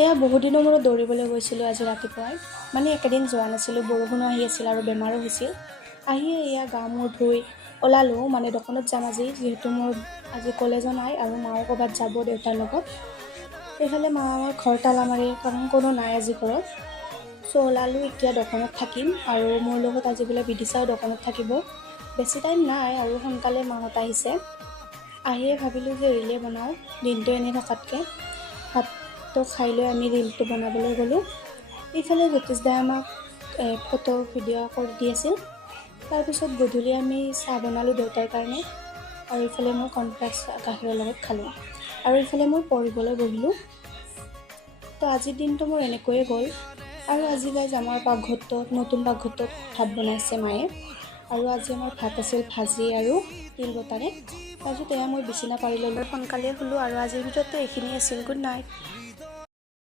এয়া বহুত দিনৰ মূৰত দৌৰিবলৈ গৈছিলোঁ আজি ৰাতিপুৱাই। মানে একেদিন যোৱা নাছিলোঁ, বৰষুণো আহি আছিল আৰু বেমাৰো হৈছিল। আহিয়ে এয়া গা মূৰ ধুই ওলালোঁ, মানে দোকানত যাম আজি, যিহেতু মোৰ আজি কলেজো নাই আৰু মাও ক'ৰবাত যাব দেউতাৰ লগত। এইফালে মাৰ ঘৰ তালা মাৰে, কাৰণ কোনো নাই আজি ঘৰত। চ' ওলালোঁ, এতিয়া দোকানত থাকিম আৰু মোৰ লগত আজি বোলে বিদিশাও দোকানত থাকিব। বেছি টাইম নাই আৰু সোনকালে মাহঁত আহিছে। আহিয়ে ভাবিলোঁ যে ৰিলে বনাওঁ, দিনটো এনেই থকাতকৈ। ভাতটো খাই লৈ আমি ৰিলটো বনাবলৈ গ'লোঁ। এইফালে জ্যোতিষ দাই আমাক ফটো ভিডিঅ' কৰি দি আছিল। তাৰপিছত গধূলি আমি চাহ বনালোঁ দেউতাৰ কাৰণে, আৰু ইফালে মই কৰ্ণফ্লেক্স গাখীৰৰ লগত খালোঁ, আৰু ইফালে মই পঢ়িবলৈ বহিলোঁ। তো আজিৰ দিনটো মোৰ এনেকৈয়ে গ'ল। আৰু আজি গাইজ আমাৰ পাকঘৰটোত, নতুন পাকঘৰটোত ভাত বনাইছে মায়ে, আৰু আজি আমাৰ ভাত আছিল ভাজি আৰু তিল বতাৰে। তাৰপিছত এয়া মই বিচনা পাৰি ল'লোঁ, সোনকালে শুলোঁ, আৰু আজিৰ ভিডিঅ'টো এইখিনি আছিল। Good night.